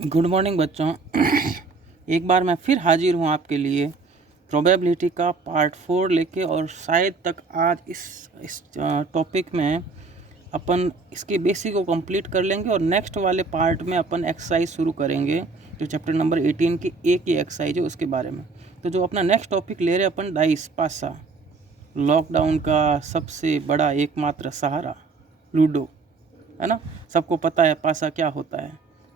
Good morning बच्चों। एक बार मैं फिर हाजिर हूँ आपके लिए प्रोबेबिलिटी का पार्ट 4 लेके, और शायद तक आज इस टॉपिक में अपन इसके बेसिक को कंप्लीट कर लेंगे और नेक्स्ट वाले पार्ट में अपन एक्सरसाइज शुरू करेंगे जो चैप्टर नंबर 18 की एक ही एक्सरसाइज है उसके बारे में। तो जो अपना नेक्स्ट टॉपिक ले रहे हैं अपन, डाइस पासा, लॉकडाउन का सबसे बड़ा एकमात्र सहारा लूडो, है ना। सबको पता है पासा क्या होता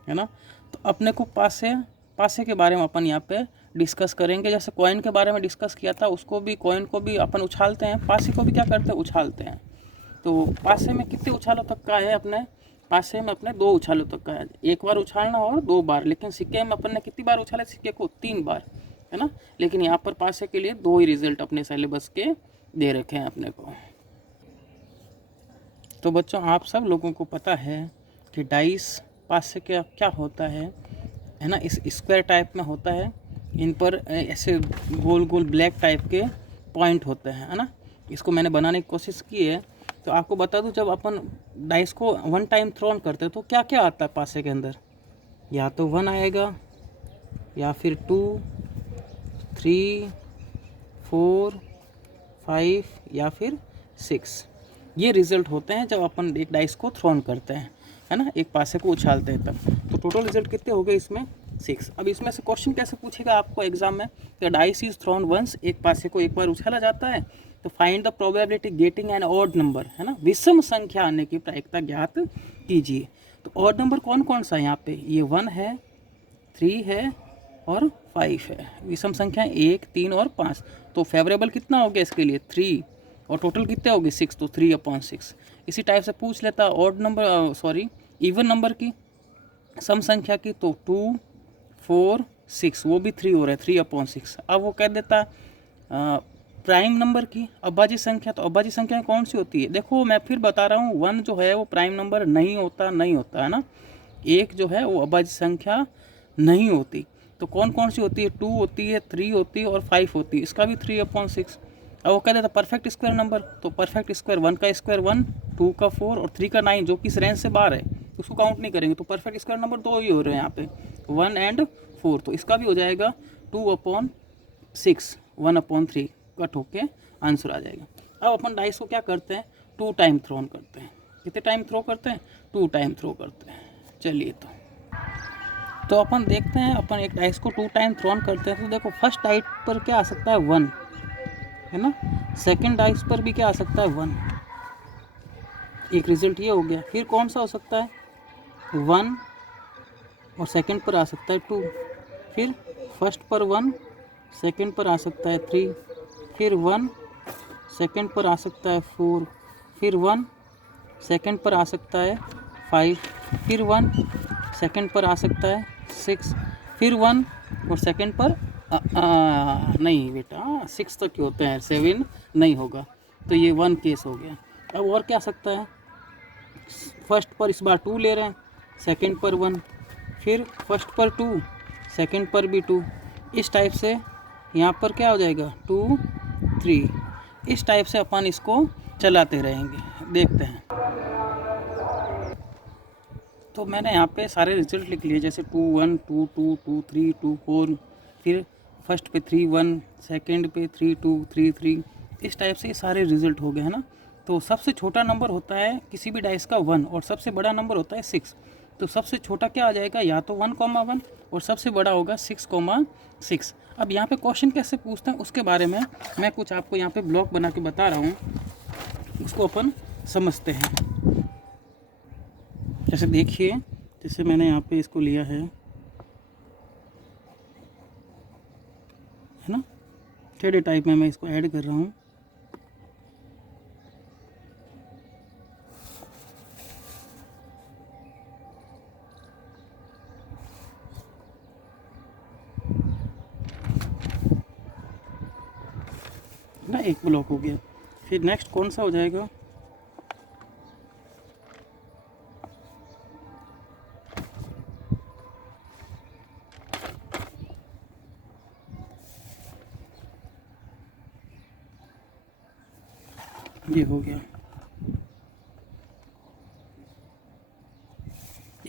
है ना। तो अपने को पासे के बारे में अपन यहाँ पे डिस्कस करेंगे। जैसे कॉइन के बारे में डिस्कस किया था, उसको भी, कॉइन को भी अपन उछालते हैं, पासे को भी क्या करते हैं, उछालते हैं। तो पासे में कितने उछालों तक का है अपने पासे में? अपने 2 उछालों तक का है, एक बार उछालना और 2 बार। लेकिन सिक्के में अपन ने कितनी बार उछाला सिक्के को? 3 बार, है ना। लेकिन यहाँ पर पासे के लिए 2 ही रिजल्ट अपने सिलेबस के दे रखे हैं अपने को। तो बच्चों, आप सब लोगों को पता है कि डाइस पासे क्या क्या होता है ना। इस स्क्वायर टाइप में होता है, इन पर ऐसे गोल गोल ब्लैक टाइप के पॉइंट होते हैं, है ना। इसको मैंने बनाने की कोशिश की है। तो आपको बता दूं, जब अपन डाइस को 1 टाइम थ्रोन करते हैं तो क्या क्या आता है पासे के अंदर? या तो 1 आएगा, या फिर 2, 3, 4, 5, या फिर 6। ये रिज़ल्ट होते हैं जब अपन एक डाइस को थ्रोन करते हैं, है ना, एक पासे को उछालते हैं तब। तो टोटल रिजल्ट कितने हो गए इसमें? 6। अब इसमें से क्वेश्चन कैसे पूछेगा आपको एग्जाम में कि डाइस इज थ्रोन वंस, एक पासे को एक बार उछाला जाता है, तो find the probability getting an odd number, है ना, विषम संख्या आने की प्रायिकता ज्ञात कीजिए। तो ऑड नंबर कौन कौन सा है यहाँ पे? ये 1 है, 3 है और 5 है। विषम संख्या 1, 3 और 5। तो फेवरेबल कितना हो गया इसके लिए? 3। और टोटल कितने हो गए? 6। तो 3/6। इसी टाइप से पूछ लेता ऑड नंबर, इवन नंबर की, सम संख्या की, तो 2, 4, 6, वो भी 3 हो रहा है, 3/6। अब वो कह देता प्राइम नंबर की, अभाज्य संख्या। तो अभाज्य संख्या कौन सी होती है? देखो मैं फिर बता रहा हूँ, 1 जो है वो प्राइम नंबर नहीं होता है ना। 1 जो है वो अभाज्य संख्या नहीं होती। तो कौन कौन सी होती है? 2 होती है, 3 होती है और 5 होती है। इसका भी 3/6। अब वो कह देता परफेक्ट स्क्वायर नंबर। तो परफेक्ट स्क्वायर, 1 का स्क्वायर 1, 2 का 4 और 3 का 9, जो कि इस रेंज से बाहर है, उसको काउंट नहीं करेंगे। तो परफेक्ट स्क्वायर नंबर 2 ही हो रहे हैं यहाँ पे, 1 और 4। तो इसका भी हो जाएगा 2/6, 1/3 कट होके आंसर आ जाएगा। अब अपन डाइस को क्या करते हैं? 2 टाइम थ्रोन करते हैं। कितने टाइम थ्रो करते हैं? 2 टाइम थ्रो करते हैं। चलिए, तो अपन देखते हैं, अपन एक डाइस को 2 टाइम थ्रोन करते हैं। तो देखो फर्स्ट डाइस पर क्या आ सकता है? 1, है ना। सेकंड डाइस पर भी क्या आ सकता है? 1। एक रिजल्ट ये हो गया। फिर कौन सा हो सकता है? 1 और सेकंड पर आ सकता है 2। फिर फर्स्ट पर 1, सेकंड पर आ सकता है 3। फिर 1, सेकंड पर आ सकता है 4। फिर 1, सेकंड पर आ सकता है 5। फिर 1, सेकंड पर आ सकता है 6। फिर 1 और सेकंड पर नहीं बेटा, 6 तक होते हैं, 7 नहीं होगा। तो ये 1 केस हो गया। अब और क्या सकता है? फर्स्ट पर इस बार 2 ले रहे हैं, सेकंड पर 1, फिर फर्स्ट पर 2, सेकंड पर भी 2। इस टाइप से यहाँ पर क्या हो जाएगा? 2, 3। इस टाइप से अपन इसको चलाते रहेंगे। देखते हैं। तो मैंने यहाँ पे सारे रिजल्ट लिख लिए, जैसे 2, 1, 2, 2, 2, 3, 2, 4। फिर फर्स्ट पे 3, 1, सेकंड पे 3, 2, 3, 3। इस टाइप से ये सारे रिजल्ट हो गए, है ना। तो सबसे छोटा नंबर होता है किसी भी डाइस का 1, और सबसे बड़ा नंबर होता है 6। तो सबसे छोटा क्या आ जाएगा? या तो 1,1, और सबसे बड़ा होगा 6,6। अब यहाँ पे क्वेश्चन कैसे पूछते हैं उसके बारे में मैं कुछ आपको यहाँ पे ब्लॉक बना के बता रहा हूँ, उसको अपन समझते हैं। जैसे देखिए, जैसे मैंने यहाँ पे इसको लिया है ना, टेढ़े टाइप में मैं इसको ऐड कर रहा हूँ। ना, एक ब्लॉक हो गया। फिर नेक्स्ट कौन सा हो जाएगा? ये हो गया।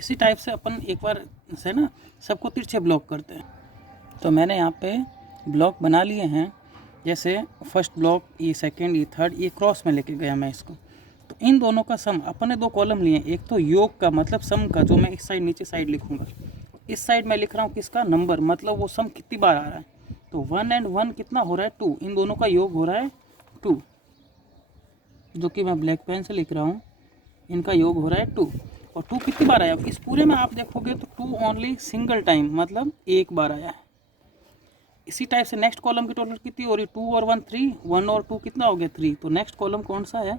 इसी टाइप से अपन एक बार से ना सबको तिरछे ब्लॉक करते हैं। तो मैंने यहाँ पे ब्लॉक बना लिए हैं, जैसे फर्स्ट ब्लॉक, ये सेकंड, ये थर्ड, ये क्रॉस में लेके गया मैं इसको। तो इन दोनों का सम अपन ने 2 कॉलम लिए, एक तो योग का मतलब सम का, जो मैं इस साइड नीचे साइड लिखूँगा, इस साइड में लिख रहा हूँ किसका, नंबर, मतलब वो सम कितनी बार आ रहा है। तो 1 और 1 कितना हो रहा है, 2, इन दोनों का योग हो रहा है 2, जो कि मैं ब्लैक पेन से लिख रहा हूँ, इनका योग हो रहा है 2। और 2 कितनी बार आया, इस पूरे में आप देखोगे तो 2 ओनली सिंगल टाइम, मतलब एक बार आया है। इसी टाइप से नेक्स्ट कॉलम की टोटल कितनी हो रही है, 2 और 1 3, 1 और 2 कितना हो गया 3। तो नेक्स्ट कॉलम कौन सा है,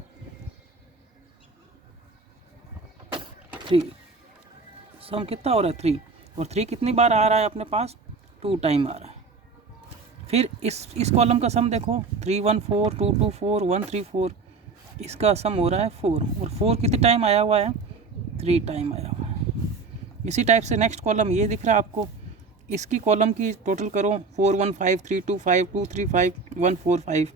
3। सम कितना हो रहा है 3, और 3 कितनी बार आ रहा है अपने पास, 2 टाइम आ रहा है। फिर इस कॉलम का सम देखो, 3 1 4, 2 2 4, 1 3 4, इसका सम हो रहा है 4, और 4 कितने टाइम आया हुआ है, 3 टाइम आया हुआ है। इसी टाइप से नेक्स्ट कॉलम ये दिख रहा है आपको, इसकी कॉलम की टोटल करो, 4 1 5 3 2 5 2 3 5 1 4 5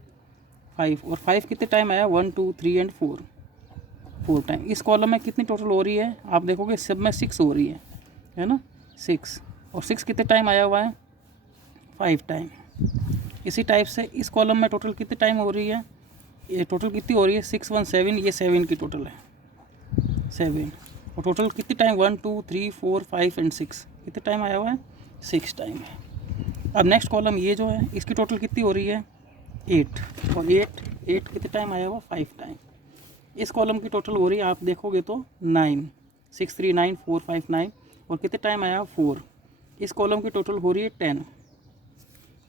5, और 5 कितने टाइम आया, 1 2 3 एंड 4 टाइम। इस कॉलम में कितनी टोटल हो रही है, आप देखोगे सब में 6 हो रही है ना, 6, और 6 कितने टाइम आया हुआ है, 5 टाइम। इसी टाइप से इस कॉलम में टोटल कितने टाइम हो रही है, ये टोटल कितनी हो रही है, 6 1 7, ये 7 की टोटल है 7, और टोटल कितनी टाइम, 1 2 3 4 5 एंड 6, कितने टाइम आया हुआ है, 6 टाइम है। अब नेक्स्ट कॉलम ये जो है, इसकी टोटल कितनी हो रही है, 8, और 8 कितने टाइम आया हुआ, 5 टाइम। इस कॉलम की टोटल हो रही है, आप देखोगे तो 9, 6 3 9 4 5 9, और कितने टाइम आया, 4। इस कॉलम की टोटल हो रही है 10,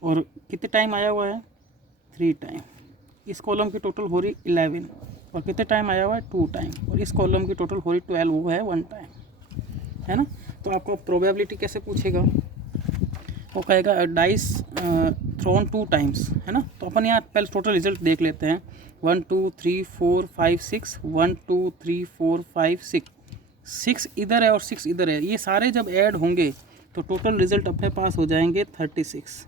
और कितने टाइम आया हुआ है, 3 टाइम। इस कॉलम की टोटल हो रही 11, और कितने टाइम आया हुआ है, 2 टाइम। और इस कॉलम की टोटल हो रही 12, वो है 1 टाइम, है ना। तो आपको प्रोबेबिलिटी कैसे पूछेगा, वो कहेगा डाइस थ्रोन 2 टाइम्स, है ना। तो अपन यहाँ पहले टोटल रिजल्ट देख लेते हैं, 1 2 3 4 5 6, 1 2 3 4 5 6, 6 इधर है और 6 इधर है, ये सारे जब ऐड होंगे तो टोटल रिजल्ट अपने पास हो जाएंगे 36।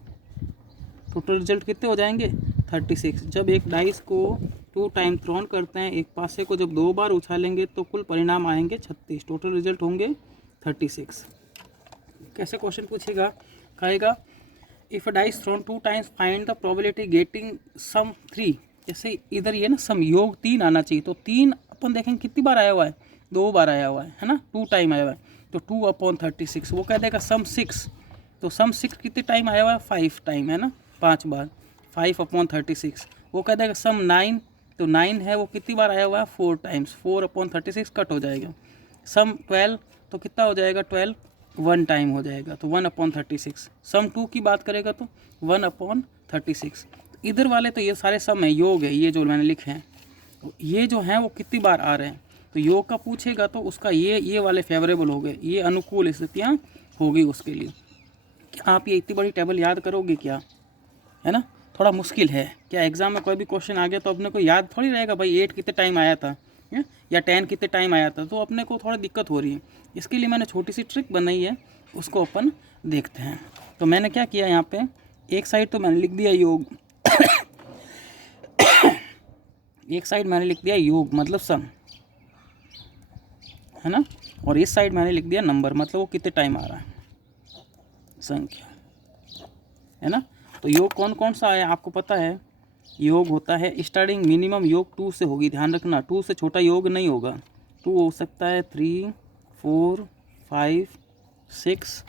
टोटल रिजल्ट कितने हो जाएंगे, 36। जब एक डाइस को 2 टाइम थ्रोन करते हैं, एक पासे को जब 2 बार उछालेंगे तो कुल परिणाम आएंगे 36, टोटल रिजल्ट होंगे 36। कैसे क्वेश्चन पूछेगा, कहेगा if a dice thrown 2 times find the probability getting sum 3। जैसे इधर ये ना सम योग 3 आना चाहिए, तो 3 अपन देखेंगे कितनी बार आया हुआ है, 2 बार आया हुआ है ना, 2 टाइम आया हुआ है, तो 2/36। वो कह देगा सम 6, तो सम 6 कितने टाइम आया हुआ है, 5 टाइम, है ना, 5 बार, 5/36। वो कह देगा सम 9, तो 9 है, वो कितनी बार आया हुआ है, 4 टाइम्स, 4/36 कट हो जाएगा। सम 12, तो कितना हो जाएगा, 12 1 टाइम हो जाएगा, तो 1/36। सम 2 की बात करेगा तो 1/36। इधर वाले तो ये सारे सम है, योग है, ये जो मैंने लिखे हैं, तो ये जो हैं वो कितनी बार आ रहे हैं। तो योग का पूछेगा तो उसका ये वाले फेवरेबल हो गए, ये अनुकूल स्थितियाँ होगी उसके लिए। क्या आप ये इतनी बड़ी टेबल याद करोगे क्या, है ना, थोड़ा मुश्किल है। क्या एग्जाम में कोई भी क्वेश्चन आ गया तो अपने को याद थोड़ी रहेगा भाई 8 कितने टाइम आया था, या 10 कितने टाइम आया था, तो अपने को थोड़ा दिक्कत हो रही है। इसके लिए मैंने छोटी सी ट्रिक बनाई है, उसको अपन देखते हैं। तो मैंने क्या किया, यहाँ पे एक साइड तो मैंने लिख दिया योग एक साइड मैंने लिख दिया योग मतलब सम, है ना, और इस साइड मैंने लिख दिया नंबर, मतलब वो कितने टाइम आ रहा है, संख्या, है ना। तो योग कौन कौन सा है आपको पता है, योग होता है स्टार्टिंग मिनिमम योग 2 से होगी, ध्यान रखना 2 से छोटा योग नहीं होगा। 2 हो सकता है 3 4 5 6,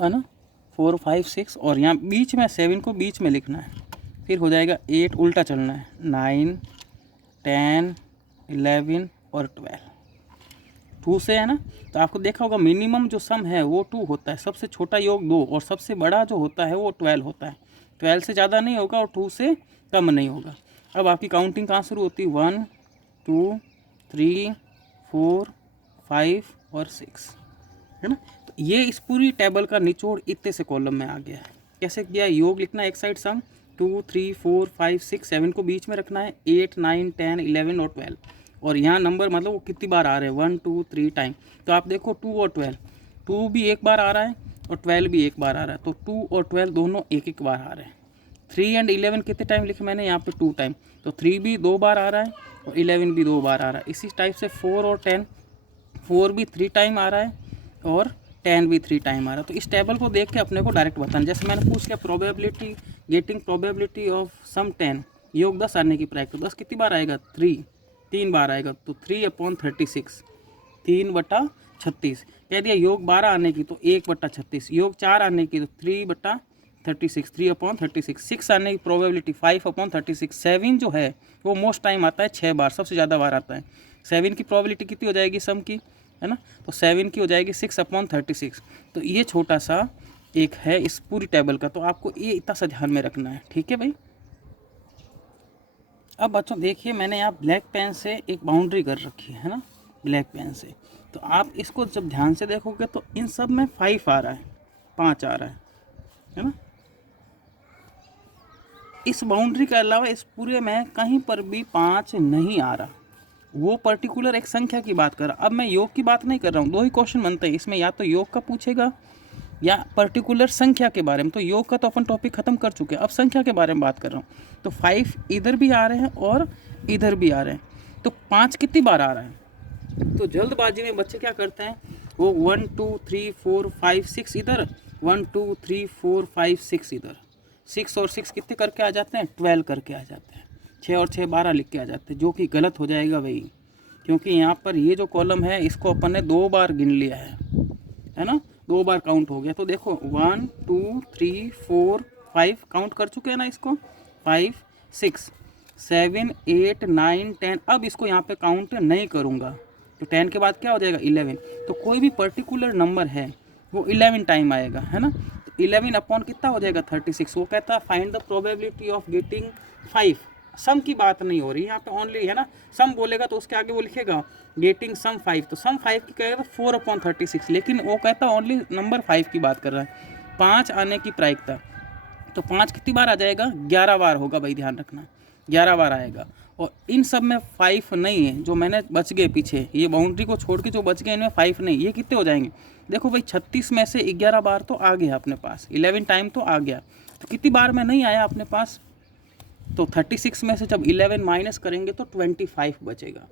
है ना, 4 5 6, और यहाँ बीच में 7 को बीच में लिखना है, फिर हो जाएगा 8, उल्टा चलना है, 9 10 11 और 12, 2 से, है ना। तो आपको देखा होगा मिनिमम जो सम है वो 2 होता है, सबसे छोटा योग 2, और सबसे बड़ा जो होता है वो 12 होता है। 12 से ज़्यादा नहीं होगा और 2 से कम नहीं होगा। अब आपकी काउंटिंग कहाँ शुरू होती है, 1 2 3 4 5 और 6, है ना। तो ये इस पूरी टेबल का निचोड़ इतने से कॉलम में आ गया है। कैसे किया, योग लिखना एक साइड, सम 2 3 4 5 6 7 को बीच में रखना है, 8 9 10 11 और 12, और यहाँ नंबर मतलब वो कितनी बार आ रहे हैं, 1 2 3 टाइम। तो आप देखो 2 और 12, 2 भी एक बार आ रहा है और 12 भी एक बार आ रहा है, तो 2 और 12 दोनों एक एक बार आ रहे हैं। 3 एंड 11 कितने टाइम लिखे मैंने यहाँ पे 2 टाइम, तो 3 भी 2 बार आ रहा है और 11 भी 2 बार आ रहा है। इसी टाइप से 4 और 10, 4 भी 3 टाइम आ रहा है और 10 भी 3 टाइम आ रहा है। तो इस टेबल को देख के अपने को डायरेक्ट बताना, जैसे मैंने पूछ लिया probability getting probability of some 10, योग 10 आने की प्रायिकता, 10 कितनी बार आएगा 3 बार आएगा, तो 3/36, 3/36। कह दिया योग 12 आने की तो 1/36, योग 4 आने की तो 3/36, 3/36, 6 आने की प्रोबेबिलिटी 5/36, 7 जो है वो मोस्ट टाइम आता है 6 बार, सबसे ज़्यादा बार आता है। 7 की प्रोबेबिलिटी कितनी हो जाएगी सम की, है ना, तो 7 की हो जाएगी 6/36। तो ये छोटा सा एक है इस पूरी टेबल का, तो आपको ये इतना सा ध्यान में रखना है, ठीक है भाई। अब बच्चों देखिए मैंने यहाँ ब्लैक पेन से एक बाउंड्री कर रखी है ना, ब्लैक पेन से, तो आप इसको जब ध्यान से देखोगे तो इन सब में 5 आ रहा है, 5 आ रहा है ना। इस बाउंड्री के अलावा इस पूरे में कहीं पर भी 5 नहीं आ रहा, वो पर्टिकुलर एक संख्या की बात कर रहा। अब मैं योग की बात नहीं कर रहा हूँ, 2 ही क्वेश्चन बनते हैं इसमें, या तो योग का पूछेगा या पर्टिकुलर संख्या के बारे में। तो योग का तो अपन टॉपिक खत्म कर चुके हैं, अब संख्या के बारे में बात कर रहा हूँ। तो 5 इधर भी आ रहे हैं और इधर भी आ रहे हैं, तो 5 कितनी बार आ रहा है। तो जल्दबाजी में बच्चे क्या करते हैं, वो 1 2 3 4 5 6 इधर, 1 2 3 4 5 6 इधर, 6 और 6 कितने करके आ जाते हैं, 12 करके आ जाते हैं, 6 और 6 12 लिख के आ जाते हैं, जो कि गलत हो जाएगा भाई, क्योंकि यहाँ पर ये जो कॉलम है इसको अपन ने 2 बार गिन लिया है ना, 2 बार काउंट हो गया। तो देखो 1 2 3 4 5 काउंट कर चुके हैं ना इसको, 5 6 7 8 9 10। अब इसको यहाँ पे काउंट नहीं करूँगा, तो 10 के बाद क्या हो जाएगा 11। तो कोई भी पर्टिकुलर नंबर है वो 11 टाइम आएगा, है ना। तो 11 अपॉन कितना हो जाएगा 36। वो कहता है find the probability of getting 5। सम की बात नहीं हो रही यहाँ पे ओनली, है ना। सम बोलेगा तो उसके आगे वो लिखेगा गेटिंग सम 5, तो सम 5 की कहेगा 4/36, लेकिन वो कहता है ओनली नंबर 5 की बात कर रहा है। 5 आने की प्रायिकता, तो 5 कितनी बार आ जाएगा, 11 बार होगा भाई, ध्यान रखना 11 बार आएगा। और इन सब में 5 नहीं है, जो मैंने बच गए पीछे, ये बाउंड्री को छोड़ के जो बच गए इनमें 5 नहीं। ये कितने हो जाएंगे, देखो भाई 36 में से 11 बार तो आ गया अपने पास, 11 टाइम तो आ गया। तो कितनी बार में नहीं आया अपने पास, तो 36 में से जब 11 माइनस करेंगे तो 25 बचेगा।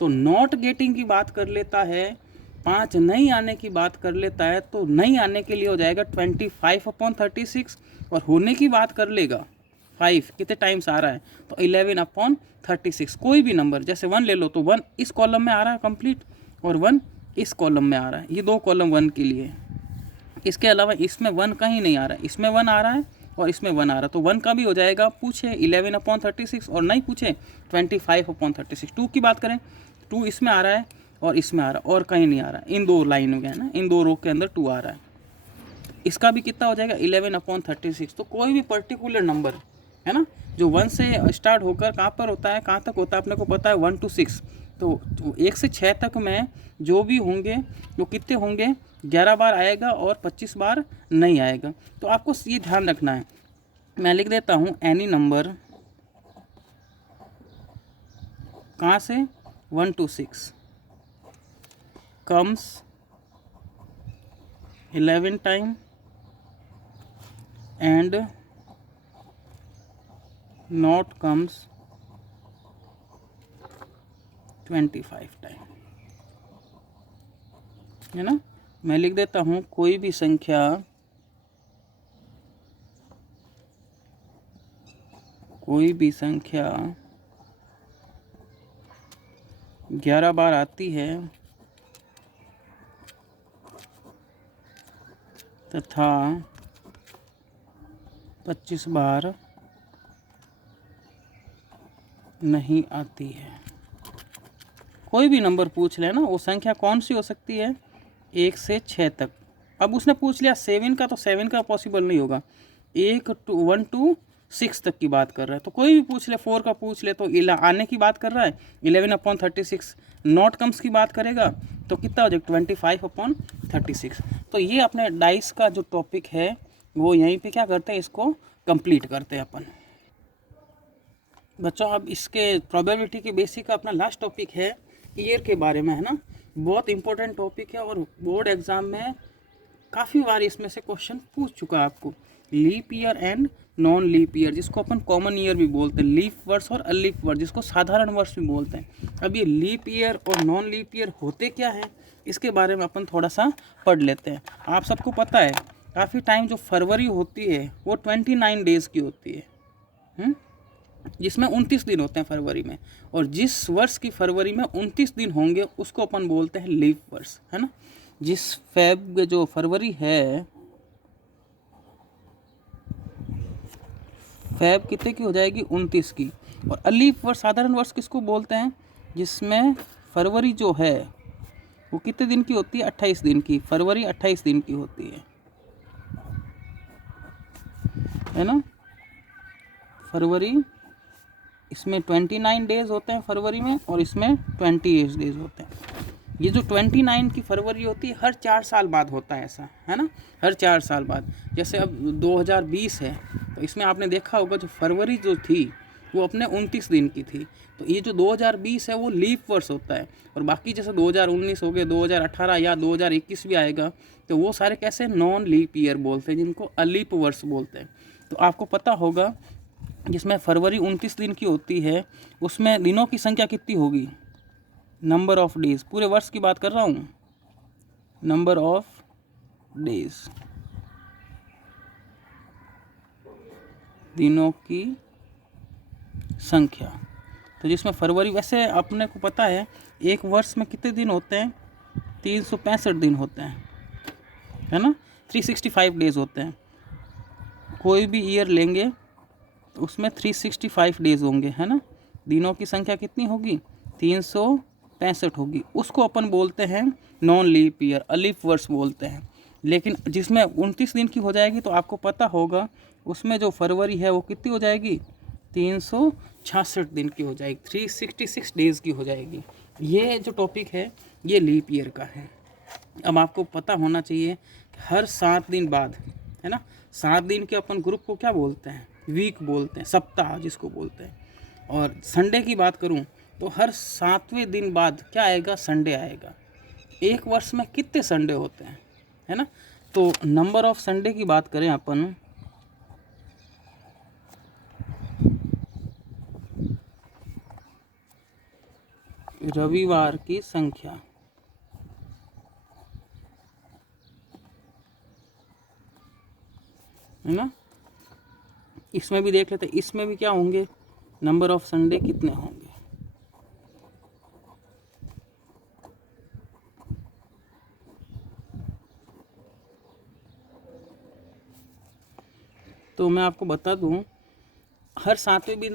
तो नॉट गेटिंग की बात कर लेता है, 5 नहीं आने की बात कर लेता है, तो नहीं आने के लिए हो जाएगा 25/36, और होने की बात कर लेगा 5 कितने टाइम्स आ रहा है, तो 11/36। कोई भी नंबर, जैसे 1 ले लो तो 1 इस कॉलम में आ रहा है कंप्लीट, और 1 इस कॉलम में आ रहा है, ये 2 कॉलम 1 के लिए। इसके अलावा इसमें 1 कहीं नहीं आ रहा है, इसमें 1 आ रहा है और इसमें 1 आ रहा है, तो 1 का भी हो जाएगा, पूछे 11/36, और नहीं पूछे 25/36। 2 की बात करें, 2 इसमें आ रहा है और इसमें आ रहा है, और कहीं नहीं आ रहा है, इन 2 लाइन में है ना, इन 2 रो के अंदर 2 आ रहा है। इसका भी कितना हो जाएगा 11/36। तो कोई भी पर्टिकुलर नंबर, है ना, जो 1 से स्टार्ट होकर कहाँ पर होता है, कहाँ तक होता है अपने को पता है, 1 to 6, तो 1 से 6 तक में जो भी होंगे वो कितने होंगे, 11 बार आएगा और 25 बार नहीं आएगा। तो आपको ये ध्यान रखना है। मैं लिख देता हूँ एनी नंबर कहाँ से 1 to 6 comes 11 time and not comes 25 time, है ना। मैं लिख देता हूँ कोई भी संख्या कोई भी संख्या 11 बार आती है तथा 25 बार नहीं आती है। कोई भी नंबर पूछ लेना, वो संख्या कौन सी हो सकती है 1 से 6 तक। अब उसने पूछ लिया 7 का, तो 7 का पॉसिबल नहीं होगा, 1 to 6 तक की बात कर रहा है। तो कोई भी पूछ ले, 4 का पूछ ले तो आने की बात कर रहा है, 11/36। नॉट कम्स की बात करेगा तो कितना हो जाएगा 25/36। तो ये अपने डाइस का जो टॉपिक है वो यहीं पे क्या करते हैं, इसको कंप्लीट करते हैं अपन बच्चों। अब इसके प्रोबेबिलिटी की बेसिक का अपना लास्ट टॉपिक है ईयर के बारे में, है ना। बहुत इंपॉर्टेंट टॉपिक है और बोर्ड एग्ज़ाम में काफ़ी बार इसमें से क्वेश्चन पूछ चुका है आपको, leap year and non leap year, जिसको अपन कॉमन ईयर भी बोलते हैं, लीप वर्ष और अलीप वर्ष, जिसको साधारण वर्ष भी बोलते हैं। अब ये लीप ईयर और नॉन लीप ईयर होते क्या है, इसके बारे में अपन थोड़ा सा पढ़ लेते हैं। आप सबको पता है काफ़ी टाइम जो फरवरी होती है वो 29 डेज़ की होती है, जिसमें 29 दिन होते हैं फरवरी में, और जिस वर्ष की फरवरी में 29 दिन होंगे उसको अपन बोलते हैं लीप वर्ष, है ना। जिस जो फरवरी है, फैब कितने की हो जाएगी, 29 की। और अलीप वर्ष, साधारण वर्ष किसको बोलते हैं, जिसमें फरवरी जो है वो कितने दिन की होती है, 28 दिन की। फरवरी 28 दिन की होती है ना। फरवरी, इसमें 29 डेज होते हैं फरवरी में, और इसमें 28 डेज होते हैं। ये जो 29 की फरवरी होती है हर 4 साल बाद होता है ऐसा, है ना, हर 4 साल बाद। जैसे अब 2020 है तो इसमें आपने देखा होगा जो फरवरी जो थी वो अपने 29 दिन की थी, तो ये जो 2020 है वो लीप वर्ष होता है। और बाकी जैसे 2019 हो गए, 2018 या 2021 भी आएगा, तो वो सारे कैसे, नॉन लीप ईयर बोलते हैं, जिनको अलीप वर्ष बोलते हैं। तो आपको पता होगा जिसमें फरवरी 29 दिन की होती है उसमें दिनों की संख्या कितनी होगी, नंबर ऑफ डेज, पूरे वर्ष की बात कर रहा हूँ, नंबर ऑफ डेज, दिनों की संख्या। तो जिसमें फरवरी, वैसे अपने को पता है एक वर्ष में कितने दिन होते हैं, 365 दिन होते हैं, है ना, 365 डेज होते हैं। कोई भी ईयर लेंगे तो उसमें 365 डेज होंगे, है ना। दिनों की संख्या कितनी होगी, 365 होगी। उसको अपन बोलते हैं नॉन लीप ईयर, अलीप वर्ष बोलते हैं। लेकिन जिसमें 29 दिन की हो जाएगी तो आपको पता होगा उसमें जो फरवरी है वो कितनी हो जाएगी, 366 दिन की हो जाएगी, 366 डेज़ की हो जाएगी। ये जो टॉपिक है ये लीप ईयर का है। अब आपको पता होना चाहिए हर 7 दिन बाद, है ना, 7 दिन के अपन ग्रुप को क्या बोलते हैं, वीक बोलते हैं, सप्ताह जिसको बोलते हैं। और संडे की बात करूं तो हर 7वें दिन बाद क्या आएगा, संडे आएगा। एक वर्ष में कितने संडे होते हैं, है ना। तो नंबर ऑफ संडे की बात करें अपन, रविवार की संख्या, है ना। इसमें भी देख लेते हैं, इसमें भी क्या होंगे, नंबर ऑफ संडे कितने होंगे। तो मैं आपको बता दूं, हर 7वें दिन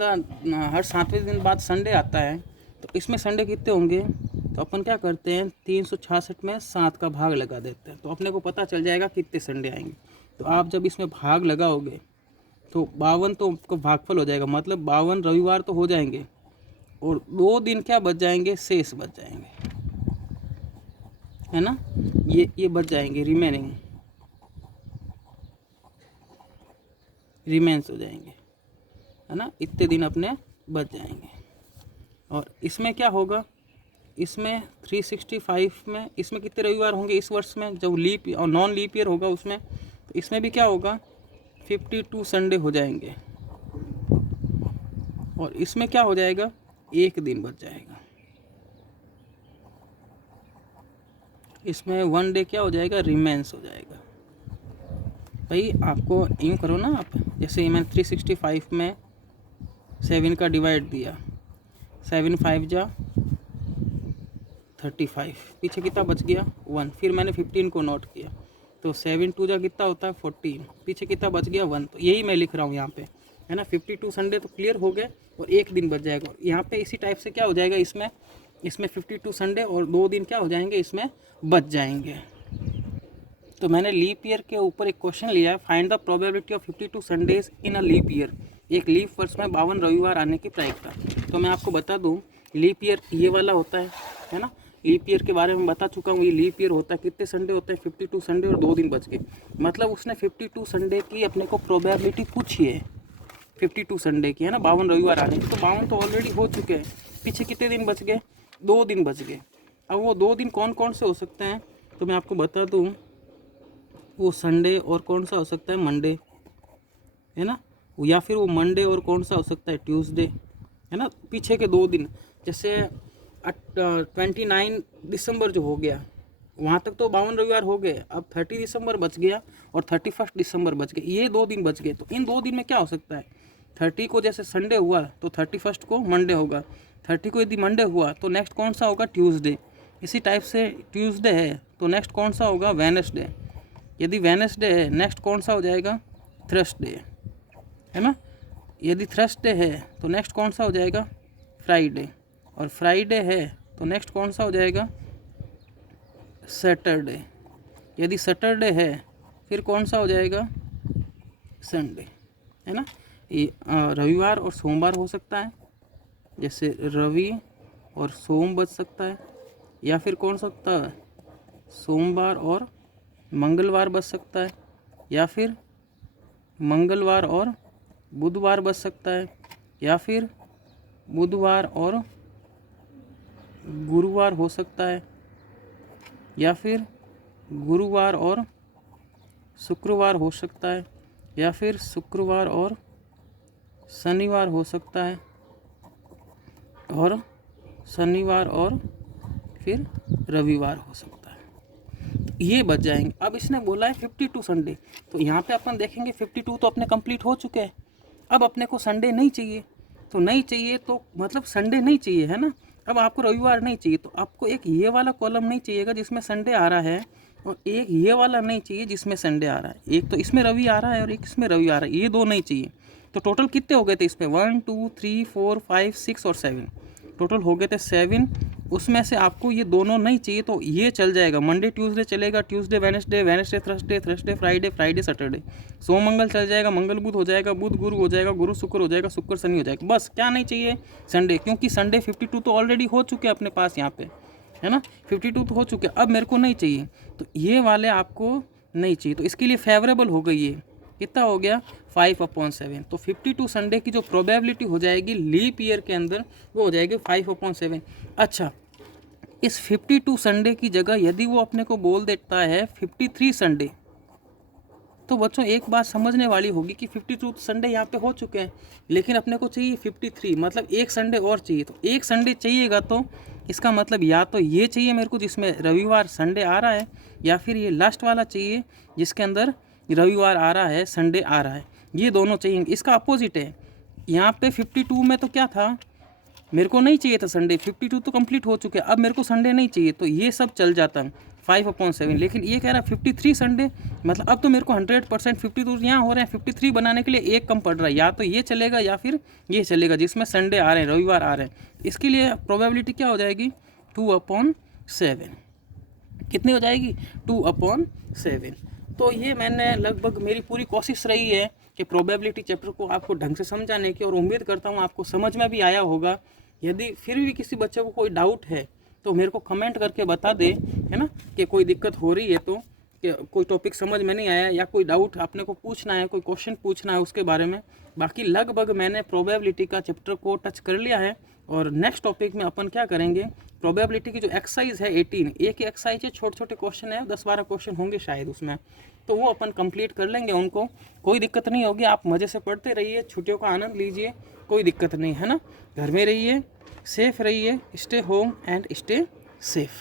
बाद संडे आता है, तो इसमें संडे कितने होंगे, तो अपन क्या करते हैं 366 में 7 का भाग लगा देते हैं, तो अपने को पता चल जाएगा कितने संडे आएंगे। तो आप जब इसमें भाग लगाओगे तो 52 तो आपका भागफल हो जाएगा, मतलब 52 रविवार तो हो जाएंगे, और 2 दिन क्या बच जाएंगे, शेष बच जाएंगे, है ना। ये बच जाएंगे, रिमेंस हो जाएंगे, है ना, इतने दिन अपने बच जाएंगे। और इसमें क्या होगा, इसमें 365 में इसमें कितने रविवार होंगे इस वर्ष में, जब लीप और नॉन लीप ईयर होगा उसमें, तो इसमें भी क्या होगा, 52 संडे हो जाएंगे। और इसमें क्या हो जाएगा, 1 दिन बच जाएगा। इसमें 1 डे क्या हो जाएगा, रिमेंस हो जाएगा। भाई आपको यूँ करो ना आप, जैसे मैंने 365 में 7 का डिवाइड दिया, 7 5 जा 35, पीछे कितना बच गया 1, फिर मैंने 15 को नोट किया, तो 7 2 जा कितना होता है 14, पीछे कितना बच गया 1। तो यही मैं लिख रहा हूँ यहाँ पे, है ना। 52 संडे तो क्लियर हो गए, और 1 दिन बच जाएगा। यहाँ पे इसी टाइप से क्या हो जाएगा, इसमें 52 संडे और 2 दिन क्या हो जाएंगे, इसमें बच जाएंगे। तो मैंने लीप ईयर के ऊपर एक क्वेश्चन लिया है, find the probability of 52 Sundays in a leap year, एक लीप वर्ष में 52 रविवार आने की प्रायिकता। तो मैं आपको बता दूं, लीप ईयर ये वाला होता है ना। लीप ईयर के बारे में बता चुका हूँ, ये लीप ईयर होता है, कितने संडे होते हैं, 52 संडे और 2 दिन बच गए। मतलब उसने 52 संडे की अपने को प्रोबेबिलिटी पूछी है 52 संडे की, है ना, 52 रविवार आने की। तो 52 तो ऑलरेडी हो चुके हैं, पीछे कितने दिन बच गए, 2 दिन बच गए। अब वो 2 दिन कौन कौन से हो सकते हैं, तो मैं आपको बता दूँ, वो संडे और कौन सा हो सकता है, मंडे, है ना, या फिर वो मंडे और कौन सा हो सकता है, ट्यूसडे, है ना, पीछे के 2 दिन। जैसे 29 दिसंबर जो हो गया, वहाँ तक तो 52 रविवार हो गए, अब 30 दिसंबर बच गया और 31 दिसंबर बच गए, ये 2 दिन बच गए। तो इन 2 दिन में क्या हो सकता है, 30 को जैसे संडे हुआ तो 31 को मंडे होगा, 30 को यदि मंडे हुआ तो नेक्स्ट कौन सा होगा, ट्यूसडे। इसी टाइप से ट्यूसडे है तो नेक्स्ट कौन सा होगा, वेडनेसडे। यदि वेडनेसडे है नेक्स्ट कौन सा हो जाएगा, थर्सडे, है ना। यदि थर्सडे है तो नेक्स्ट कौन सा हो जाएगा, फ्राइडे, और फ्राइडे है तो नेक्स्ट कौन सा हो जाएगा, सैटरडे। यदि सैटरडे है फिर कौन सा हो जाएगा, संडे, है ना। ये रविवार और सोमवार हो सकता है, जैसे रवि और सोम बच सकता है, या फिर कौन सकता है, सोमवार और मंगलवार बच सकता है, या फिर मंगलवार और बुधवार बच सकता है, या फिर बुधवार और गुरुवार हो सकता है, या फिर गुरुवार और शुक्रवार हो सकता है, या फिर शुक्रवार और शनिवार हो सकता है, और शनिवार और फिर रविवार हो सकता है। ये बच जाएंगे। अब इसने बोला है 52 संडे, तो यहाँ पे अपन देखेंगे 52 तो अपने कंप्लीट हो चुके हैं। अब अपने को संडे नहीं चाहिए, तो नहीं चाहिए तो मतलब संडे नहीं चाहिए, है ना। अब आपको रविवार नहीं चाहिए, तो आपको एक ये वाला कॉलम नहीं चाहिएगा जिसमें संडे आ रहा है, और एक ये वाला नहीं चाहिए जिसमें संडे आ रहा है। एक तो इसमें रवि आ रहा है और एक इसमें रवि आ रहा है, ये 2 नहीं चाहिए। तो टोटल कितने हो गए थे इसमें, 1 2 3 4 5 6 और 7, टोटल हो गए थे 7। उसमें से आपको ये दोनों नहीं चाहिए, तो ये चल जाएगा, मंडे ट्यूसडे चलेगा, Tuesday Wednesday, Wednesday Thursday, Thursday Friday, Friday Saturday, सोम मंगल चल जाएगा, मंगल बुध हो जाएगा, बुध गुरु हो जाएगा, गुरु शुक्र हो जाएगा, शुक्र शनि हो जाएगा। बस क्या नहीं चाहिए, संडे, क्योंकि संडे 52 तो ऑलरेडी हो चुके हैं अपने पास यहाँ पे, है ना, 52 तो हो चुके, अब मेरे को नहीं चाहिए, तो ये वाले आपको नहीं चाहिए, तो इसके लिए फेवरेबल हो गई है। कितना हो गया, 5/7। तो 52 संडे की जो प्रोबेबिलिटी हो जाएगी लीप ईयर के अंदर, वो हो जाएगी 5/7। अच्छा, इस 52 संडे की जगह यदि वो अपने को बोल देता है 53 संडे, तो बच्चों एक बात समझने वाली होगी कि 52 संडे यहाँ पे हो चुके हैं, लेकिन अपने को चाहिए 53, मतलब एक संडे और चाहिए। तो एक संडे चाहिएगा तो इसका मतलब या तो ये चाहिए मेरे को जिसमें रविवार संडे आ रहा है, या फिर ये लास्ट वाला चाहिए जिसके अंदर रविवार आ रहा है, संडे आ रहा है, ये दोनों चाहिए। इसका अपोजिट है, यहाँ पे 52 में तो क्या था, मेरे को नहीं चाहिए था संडे, 52 तो कंप्लीट हो चुके, अब मेरे को संडे नहीं चाहिए, तो ये सब चल जाता है 5/7। लेकिन ये कह रहा है 53 संडे, मतलब अब तो मेरे को 100% 52 यहाँ हो रहे हैं, 53 बनाने के लिए एक कम पड़ रहा है, या तो ये चलेगा या फिर ये चलेगा जिसमें संडे आ रहे हैं, रविवार आ रहे हैं। इसके लिए प्रोबेबिलिटी क्या हो जाएगी, 2/7। कितनी हो जाएगी, 2/7। तो ये मैंने लगभग, मेरी पूरी कोशिश रही है कि प्रोबेबिलिटी चैप्टर को आपको ढंग से समझाने की, और उम्मीद करता हूँ आपको समझ में भी आया होगा। यदि फिर भी किसी बच्चे को कोई डाउट है तो मेरे को कमेंट करके बता दे, है ना, कि कोई दिक्कत हो रही है, तो कि कोई टॉपिक समझ में नहीं आया, या कोई डाउट आपने को पूछना है, कोई क्वेश्चन पूछना है उसके बारे में। बाकी लगभग मैंने प्रोबेबिलिटी का चैप्टर को टच कर लिया है, और नेक्स्ट टॉपिक में अपन क्या करेंगे, प्रोबेबिलिटी की जो एक्सरसाइज है 18, एक ही एक्सरसाइज है, छोटे छोटे क्वेश्चन है, 10-12 क्वेश्चन होंगे शायद उसमें, तो वो अपन कंप्लीट कर लेंगे उनको, कोई दिक्कत नहीं होगी। आप मज़े से पढ़ते रहिए, छुट्टियों का आनंद लीजिए, कोई दिक्कत नहीं, है ना। घर में रहिए, सेफ रहिए, stay home and stay safe.